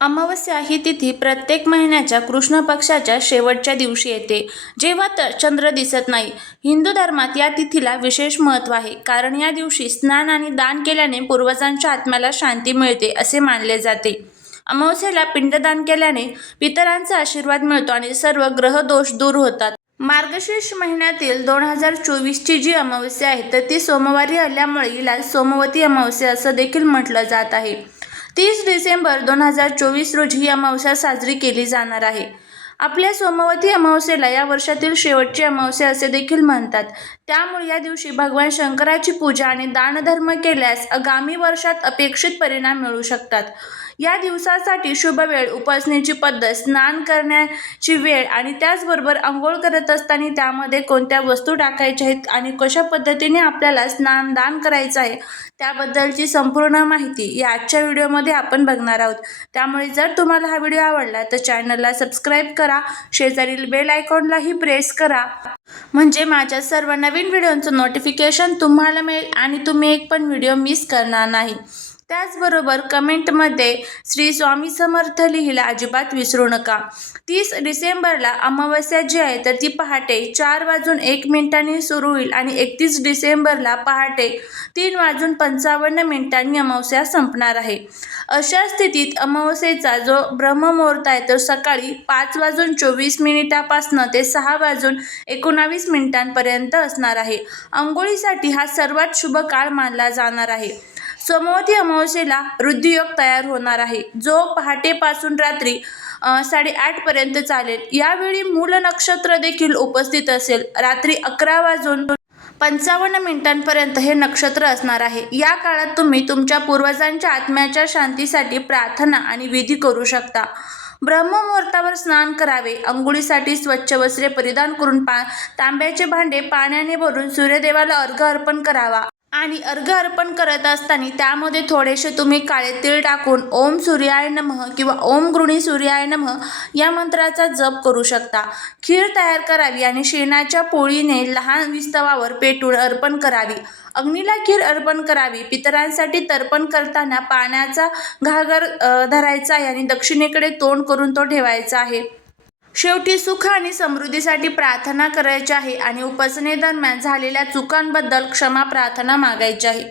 अमावस्या ही तिथी प्रत्येक महिन्याच्या कृष्ण पक्षाच्या शेवटच्या दिवशी येते. जेव्हा तर चंद्र दिसत नाही. हिंदू धर्मात या तिथीला विशेष महत्त्व आहे. कारण या दिवशी स्नान आणि दान केल्याने पूर्वजांच्या आत्म्याला शांती मिळते असे मानले जाते. अमावस्येला पिंडदान केल्याने पितरांचा आशीर्वाद मिळतो आणि सर्व ग्रह दोष दूर होतात. मार्गशीर्ष महिन्यातील दोन हजार चोवीसची जी अमावस्या आहे तर ती सोमवारी आल्यामुळे हिला सोमवती अमावस्या असं देखील म्हटलं जात आहे. तीस डिसेंबर दोन हजार चोवीस रोजी ही अमावस्या साजरी केली जाणार आहे. आपल्या सोमवती अमावस्येला या वर्षातील शेवटची अमावस्या असे देखील म्हणतात. त्यामुळे या दिवशी भगवान शंकराची पूजा आणि दानधर्म केल्यास आगामी वर्षात अपेक्षित परिणाम मिळू शकतात. या दिवसासाठी शुभ वेळ उपासनेची पद्धत स्नान करण्याची वेळ आणि त्याचबरोबर आंघोळ करत असताना त्यामध्ये कोणत्या वस्तू टाकायच्या आहेत आणि कशा पद्धतीने आपल्याला स्नानदान करायचं आहे त्याबद्दलची संपूर्ण माहिती या आजच्या व्हिडिओमध्ये आपण बघणार आहोत. त्यामुळे जर तुम्हाला हा व्हिडिओ आवडला तर चॅनलला सबस्क्राईब करा शेजारील बेल आयकॉनलाही प्रेस करा. म्हणजे माझ्या सर्व नवीन व्हिडिओंचं नोटिफिकेशन तुम्हाला मिळेल आणि तुम्ही एक पण व्हिडिओ मिस करणार नाही. त्याचबरोबर कमेंटमध्ये श्री स्वामी समर्थ लिहिला अजिबात विसरू नका. तीस डिसेंबरला अमावस्या जी आहे तर ती पहाटे चार वाजून एक मिनिटांनी सुरू होईल आणि एकतीस डिसेंबरला पहाटे तीन वाजून पंचावन्न मिनिटांनी अमावस्या संपणार आहे. अशा स्थितीत अमावस्येचा जो ब्रह्ममुहूर्त आहे तो सकाळी पाच वाजून चोवीस मिनिटापासनं ते सहा वाजून एकोणावीस मिनिटांपर्यंत असणार आहे. आंघोळीसाठी हा सर्वात शुभ काळ मानला जाणार आहे. सोमवती अमावस्येला रुद्रयोग तयार होणार आहे. जो पहाटेपासून रात्री साडेआठपर्यंत चालेल. यावेळी मूल नक्षत्र देखील उपस्थित असेल. रात्री अकरा वाजून पंचावन्न मिनिटांपर्यंत हे नक्षत्र असणार आहे. या काळात तुम्ही तुमच्या पूर्वजांच्या आत्म्याच्या शांतीसाठी प्रार्थना आणि विधी करू शकता. ब्रह्ममुहूर्तावर स्नान करावे. अंघोळीसाठी स्वच्छ वस्त्रे परिधान करून पा तांब्याचे भांडे पाण्याने भरून सूर्यदेवाला अर्घ अर्पण करावा. आणि अर्घ अर्पण करत असताना त्यामध्ये थोडेसे तुम्ही काळे तीळ टाकून ओम सूर्याय नमः किंवा ओम गृणी सूर्याय नमः या मंत्राचा जप करू शकता. खीर तयार करावी आणि शेणाच्या पोळीने लहान विस्तवावर पेटून अर्पण करावी. अग्नीला खीर अर्पण करावी. पितरांसाठी तर्पण करताना पाण्याचा घागर धरायचा आहे आणि दक्षिणेकडे तोंड करून तो ठेवायचा आहे. शेवटी सुख आणि समृद्धीसाठी प्रार्थना करायची आहे आणि उपासनेदरम्यान झालेल्या चुकांबद्दल क्षमा प्रार्थना मागायची आहे.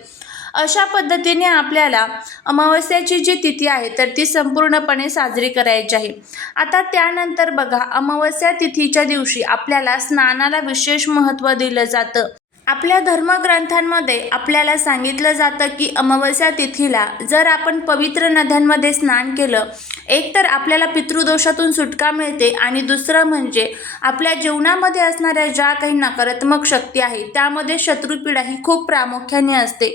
अशा पद्धतीने आपल्याला अमावस्याची जी तिथी आहे तर ती संपूर्णपणे साजरी करायची आहे. आता त्यानंतर बघा अमावस्या तिथीच्या दिवशी आपल्याला स्नानाला विशेष महत्त्व दिलं जातं. आपल्या धर्मग्रंथांमध्ये आपल्याला सांगितलं जातं की अमावस्या तिथीला जर आपण पवित्र नद्यांमध्ये स्नान केलं एक तर आपल्याला पितृदोषातून सुटका मिळते आणि दुसरं म्हणजे आपल्या जीवनामध्ये असणाऱ्या ज्या काही नकारात्मक शक्ती आहे त्यामध्ये शत्रुपीडा ही खूप प्रामुख्याने असते.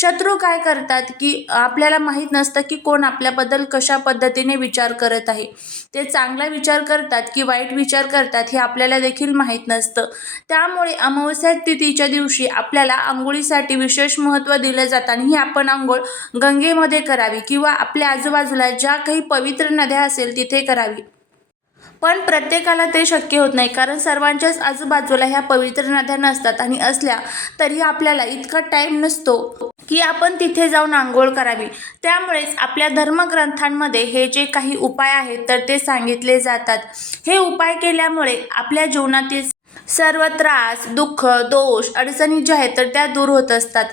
शत्रू काय करतात की आपल्याला माहीत नसतं की कोण आपल्याबद्दल कशा पद्धतीने विचार करत आहे. ते चांगला विचार करतात की वाईट विचार करतात हे आपल्याला देखील माहीत नसतं. त्यामुळे अमावस्या तिथीच्या दिवशी आपल्याला आंघोळीसाठी विशेष महत्त्व दिलं जातं आणि ही आपण आंघोळ गंगेमध्ये करावी किंवा आपल्या आजूबाजूला ज्या काही पवित्र नद्या असेल तिथे करावी. पण प्रत्येकाला ते शक्य होत नाही. कारण सर्वांच्याच आजूबाजूला ह्या पवित्र नद्या नसतात आणि असल्या तरी आपल्याला इतका टाईम नसतो की आपण तिथे जाऊन आंघोळ करावी. त्यामुळेच आपल्या धर्मग्रंथांमध्ये हे जे काही उपाय आहेत तर ते सांगितले जातात. हे उपाय केल्यामुळे आपल्या जीवनातील सर्व त्रास दुःख दोष अडचणी ज्या आहेत तर त्या दूर होत असतात.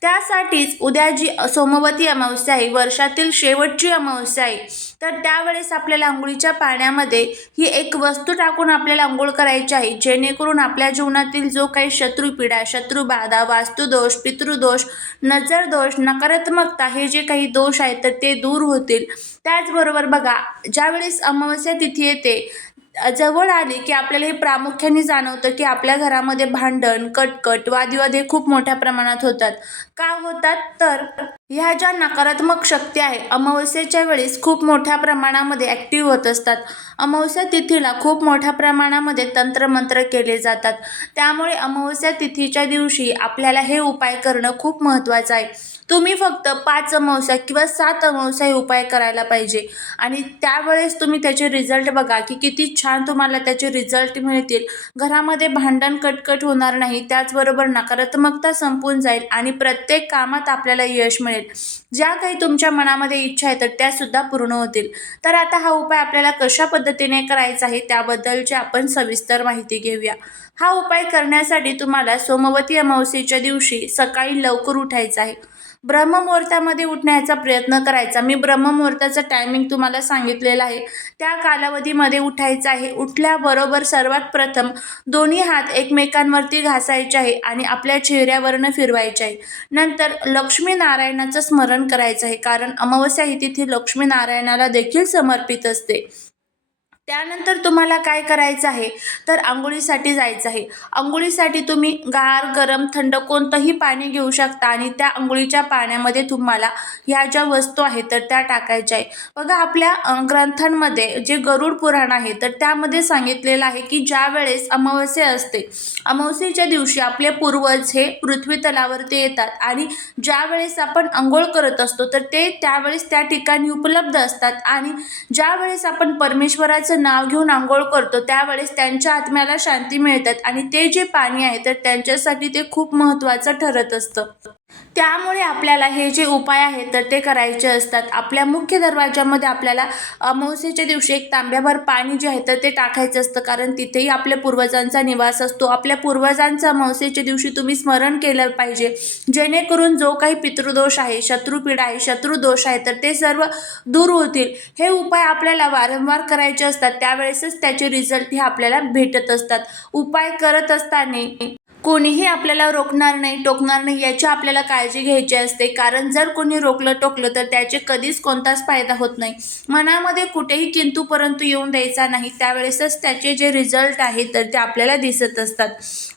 त्यासाठीच उद्या जी सोमवती अमावस्या आहे वर्षातील शेवटची अमावस्या आहे तर त्यावेळेस आपल्याला आंघोळीच्या पाण्यामध्ये ही एक वस्तू टाकून आपल्याला आंघोळ करायची आहे जेणेकरून आपल्या जीवनातील जो काही शत्रुपीडा शत्रुबाधा वास्तुदोष पितृदोष नजरदोष नकारात्मकता हे जे काही दोष आहेत तर ते दूर होतील. त्याचबरोबर बघा ज्यावेळेस अमावस्या तिथी येते जवळ आली की आपल्याला हे प्रामुख्याने जाणवतं की आपल्या घरामध्ये भांडण कटकट वादविवाद हे खूप मोठ्या प्रमाणात होतात. का होतात? तर ह्या ज्या नकारात्मक शक्ती आहे अमावस्येच्या वेळेस खूप मोठ्या प्रमाणामध्ये ॲक्टिव्ह होत असतात. अमावस्या तिथीला खूप मोठ्या प्रमाणामध्ये तंत्रमंत्र केले जातात. त्यामुळे अमावस्या तिथीच्या दिवशी आपल्याला हे उपाय करणं खूप महत्त्वाचं आहे. तुम्ही फक्त पाच अमावस्या किंवा सात अमावस्या हे उपाय करायला पाहिजे. आणि त्यावेळेस तुम्ही त्याचे रिझल्ट बघा की किती छान तुम्हाला त्याचे रिझल्ट मिळतील. घरामध्ये भांडण कटकट होणार नाही त्याचबरोबर नकारात्मकता संपून जाईल आणि प्रत्येक कामात आपल्याला यश मिळेल. मिळेल. ज्या काही तुमच्या मनामध्ये इच्छा आहेत तर त्यासुद्धा पूर्ण होतील. तर आता हा उपाय आपल्याला कशा पद्धतीने करायचा आहे त्याबद्दलची आपण सविस्तर माहिती घेऊया. हा उपाय करण्यासाठी तुम्हाला सोमवती अमावस्येच्या दिवशी सकाळी लवकर उठायचं आहे. ब्रह्ममुहूर्तामध्ये उठण्याचा प्रयत्न करायचा. मी ब्रह्ममुहूर्ताचं टायमिंग तुम्हाला सांगितलेलं आहे. त्या कालावधीमध्ये उठायचं आहे. उठल्याबरोबर सर्वात प्रथम दोन्ही हात एकमेकांवरती घासायचे आहे आणि आपल्या चेहऱ्यावरनं फिरवायचे आहे. नंतर लक्ष्मीनारायणाचं स्मरण करायचं आहे. कारण अमावस्या ही तिथी लक्ष्मीनारायणाला देखील समर्पित असते. त्यानंतर तुम्हाला काय करायचं आहे? तर आंघोळीसाठी जायचं आहे. आंघोळीसाठी तुम्ही गार गरम थंड कोणतंही पाणी घेऊ शकता आणि त्या आंघोळीच्या पाण्यामध्ये तुम्हाला ह्या ज्या वस्तू आहेत तर त्या टाकायच्या आहे. बघा आपल्या ग्रंथांमध्ये जे गरुड पुराण आहे तर त्यामध्ये सांगितलेलं आहे की ज्या वेळेस अमावस्या असते अमावस्येच्या दिवशी आपले पूर्वज हे पृथ्वी तलावरती येतात आणि ज्या वेळेस आपण आंघोळ करत असतो तर ते त्यावेळेस त्या ठिकाणी उपलब्ध असतात आणि ज्या वेळेस आपण परमेश्वराचं नाव घेऊन आंघोळ करतो त्यावेळेस त्यांच्या आत्म्याला शांती मिळतात. आणि ते जे पाणी आहे तर त्यांच्यासाठी ते खूप महत्त्वाचं ठरत असतं. त्यामुळे आपल्याला हे जे उपाय आहेत तर ते करायचे असतात. आपल्या मुख्य दरवाजामध्ये आपल्याला अमावस्येच्या दिवशी एक तांब्याभर पाणी जे आहे तर ते टाकायचं असतं. कारण तिथेही आपल्या पूर्वजांचा निवास असतो. आपल्या पूर्वजांचं अमावस्येच्या दिवशी तुम्ही स्मरण केलं पाहिजे. जेणेकरून जो काही पितृदोष आहे शत्रुपीडा आहे शत्रुदोष आहे तर ते सर्व दूर होतील. हे उपाय आपल्याला वारंवार करायचे असतात. त्यावेळेसच त्याचे रिझल्ट हे आपल्याला भेटत असतात. उपाय करत असताना कोणीही आपल्याला रोखणार नाही टोकणार नाही याची आपल्याला काळजी घ्यायची असते. कारण जर कोणी रोखलं टोकलं तर त्याचे कधीच कोणताच फायदा होत नाही. मनामध्ये कुठेही किंतू परंतु येऊन द्यायचा नाही. त्यावेळेसच त्याचे जे रिझल्ट आहेत तर ते आपल्याला दिसत असतात.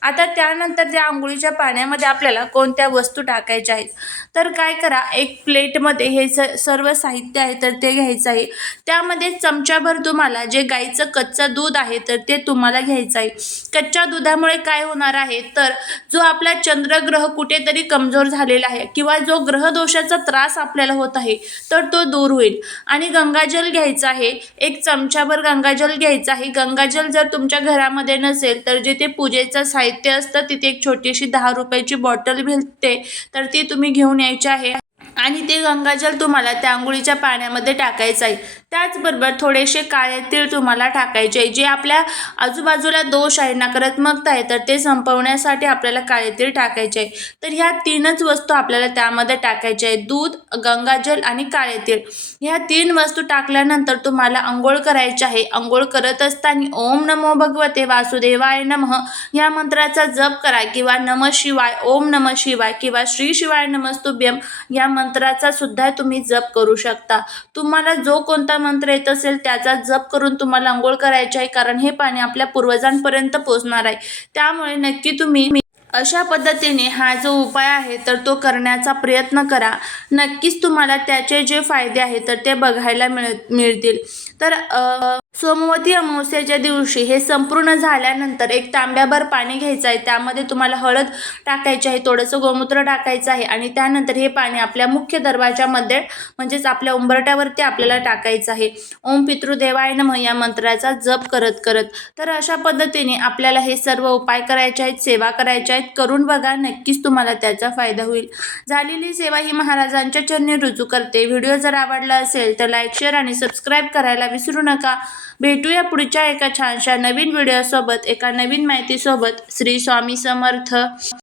आता त्यानंतर त्या आंघोळीच्या पाण्यामध्ये आपल्याला कोणत्या वस्तू टाकायच्या आहेत? तर काय करा एक प्लेटमध्ये हे स सर्व साहित्य आहे तर ते घ्यायचं आहे. त्यामध्ये चमच्याभर तुम्हाला जे गाईचं कच्चं दूध आहे तर ते तुम्हाला घ्यायचं आहे. कच्च्या दुधामुळे काय होणार आहे? तर जो आपला चंद्रग्रह कुठेतरी कमजोर झालेला आहे किंवा जो ग्रहदोषाचा त्रास आपल्याला होत आहे तर तो दूर होईल. आणि गंगाजल घ्यायचं आहे एक चमच्याभर गंगाजल घ्यायचं आहे. गंगाजल जर तुमच्या घरामध्ये नसेल तर जिथे पूजेचं साहित्य असतं तिथे एक छोटीशी दहा रुपयाची बॉटल भेटते तर ती तुम्ही घेऊन यायची आहे. आणि ते गंगाजल तुम्हाला त्या आंघोळीच्या पाण्यामध्ये टाकायचं आहे. त्याचबरोबर थोडेसे काळे तीळ तुम्हाला टाकायचे आहे. जे आपल्या आजूबाजूला दोष आहे नकारात्मकता आहे तर ते संपवण्यासाठी आपल्याला काळे तीळ टाकायचे आहे. तर ह्या तीनच वस्तू आपल्याला त्यामध्ये टाकायच्या आहेत दूध गंगाजल आणि काळे तीळ. ह्या तीन वस्तू टाकल्यानंतर तुम्हाला अंघोळ करायची आहे. अंघोळ करत असताना ओम नमो भगवते वासुदेवाय नमः. या मंत्राचा जप करा किंवा नम शिवाय ओम नम शिवाय किंवा श्री शिवाय नमस्तुभ्यम या मंत्राचा सुद्धा तुम्ही जप करू शकता. तुम्हाला जो कोणता मंत्र येत असेल त्याचा जप करून तुम्हाला अंघोळ करायची आहे कारण हे पाणी आपल्या पूर्वजांपर्यंत पोहोचणार आहे. त्यामुळे नक्की तुम्ही अशा पद्धतीने हा जो उपाय आहे तर तो करण्याचा प्रयत्न करा. नक्कीच तुम्हाला त्याचे जे फायदे आहेत तर ते बघायला मिळ मिळतील. तर सोमवती अमावस्याच्या दिवशी हे संपूर्ण झाल्यानंतर एक तांब्याभर पाणी घ्यायचं आहे. त्यामध्ये तुम्हाला हळद टाकायची आहे थोडंसं गोमूत्र टाकायचं आहे आणि त्यानंतर हे पाणी आपल्या मुख्य दरवाजामध्ये म्हणजेच आपल्या उंबरट्यावरती आपल्याला टाकायचं आहे. ओम पितृदेवाय नम या मंत्राचा जप करत करत. तर अशा पद्धतीने आपल्याला हे सर्व उपाय करायचे आहेत सेवा करायच्या आहेत. करून बघा नक्कीच तुम्हाला त्याचा फायदा होईल. झालेली सेवा ही महाराजांच्या चरणी रुजू करते. व्हिडिओ जर आवडला असेल तर लाईक शेअर आणि सबस्क्राईब करायला विसरू नका. भेटूया पुढच्या एका छानशा नवीन व्हिडिओसोबत एका नवीन माहितीसोबत. श्री स्वामी समर्थ.